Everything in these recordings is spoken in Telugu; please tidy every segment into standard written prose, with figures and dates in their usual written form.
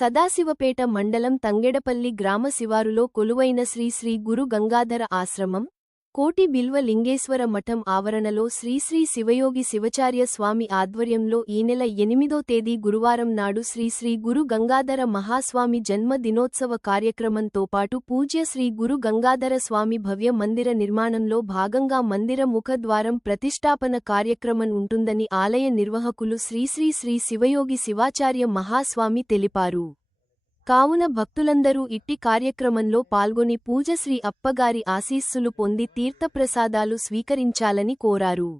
సదాశివపేట మండలం తంగెడపల్లి గ్రామ శివారులో కొలువైన శ్రీ శ్రీ గురు గంగాధర ఆశ్రమం, కోటి బిల్వ లింగేశ్వర మఠం ఆవరణలో శ్రీ శ్రీ శివయోగి శివచార్య స్వామి ఆధ్వర్యంలో ఈ నెల 8వ తేదీ గురువారం నాడు శ్రీ శ్రీ గురు గంగాధర మహాస్వామి జన్మ దినోత్సవ కార్యక్రమంతో పాటు పూజ్య శ్రీ గురు గంగాధర స్వామి భవ్య మందిర నిర్మాణంలో భాగంగా మందిర ముఖద్వారం ప్రతిష్టాపన కార్యక్రమం ఉంటుందని ఆలయ నిర్వాహకులు శ్రీ శ్రీ శ్రీ శివయోగి శివాచార్య మహాస్వామి తెలిపారు. కావున భక్తులందరూ ఇట్టి కార్యక్రమంలో పాల్గొని పూజ శ్రీ అప్పగారి ఆశీస్సులు పొంది తీర్థప్రసాదాలు స్వీకరించాలని కోరారు.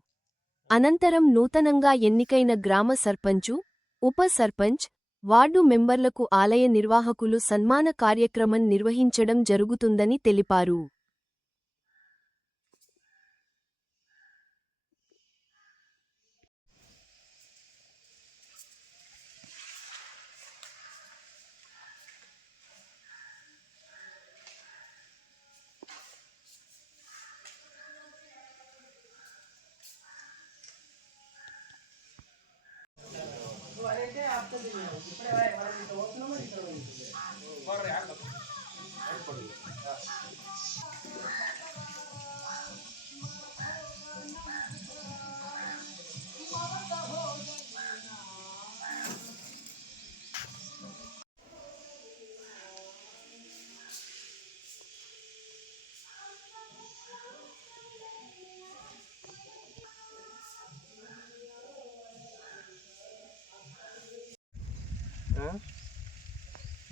అనంతరం నూతనంగా ఎన్నికైన గ్రామ సర్పంచు, ఉప సర్పంచ్, వార్డు మెంబర్లకు ఆలయ నిర్వాహకులు సన్మాన కార్యక్రమం నిర్వహించడం జరుగుతుందని తెలిపారు.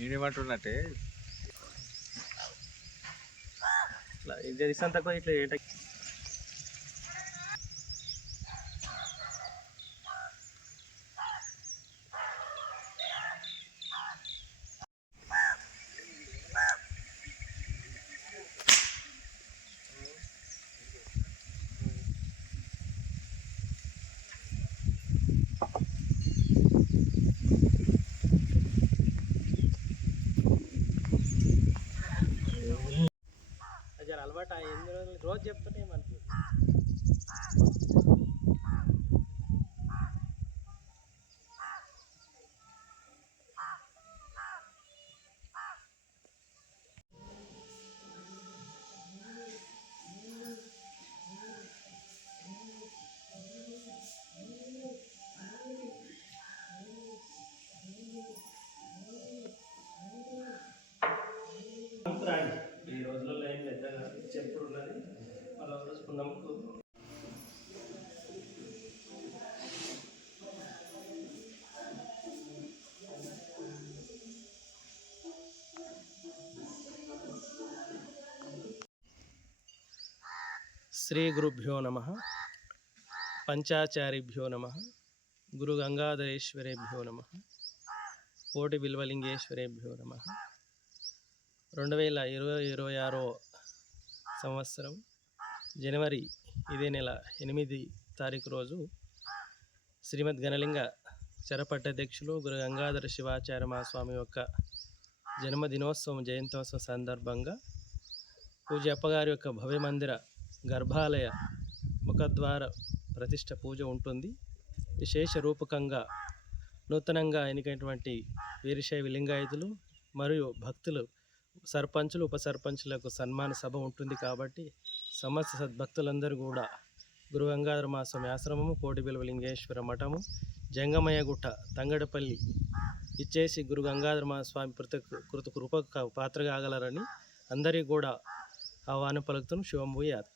నేనేమంటున్నట్టే ఇట్లా ఇది తక్కువ ఇట్లా ఏంట అలవాటు 8 రోజులు రోజు చెప్తుంటే మనకి ఈ రోజులలో ఏం పెద్దగా చెప్పుడు ఉన్నది అలా చూసుకున్నాము. శ్రీ గురుభ్యో నమః, పంచాచారిభ్యో నమః, గురు గంగాధరేశ్వరేభ్యో నమః, కోటి బిల్వలింగేశ్వరేభ్యో నమః. 2026 సంవత్సరం జనవరి ఇదే నెల 8 తారీఖు రోజు శ్రీమద్ గణలింగ చరపట్టాధ్యక్షులు గురు గంగాధర శివాచార్య మహాస్వామి యొక్క జన్మదినోత్సవం జయంతోత్సవం సందర్భంగా పూజ్య అప్పగారి యొక్క భవ్య మందిర గర్భాలయ ముఖద్వార ప్రతిష్ట పూజ ఉంటుంది. విశేష రూపకంగా నూతనంగా ఎన్నికైనటువంటి వీరశైవ లింగాయతులు మరియు భక్తులు, సర్పంచులు, ఉప సర్పంచులకు సన్మాన సభ ఉంటుంది. కాబట్టి సమస్త సద్భక్తులందరూ కూడా గురు గంగాధర మహాస్వామి ఆశ్రమము, కోటి బిల్వ లింగేశ్వర మఠము, జంగమయ్యగుట్ట, తంగడపల్లి ఇచ్చేసి గురు గంగాధర మహాస్వామి కృపకు పాత్ర కాగలరని అందరికీ కూడా ఆహ్వానం పలుకుతున్నాం. శుభం భూయాత్.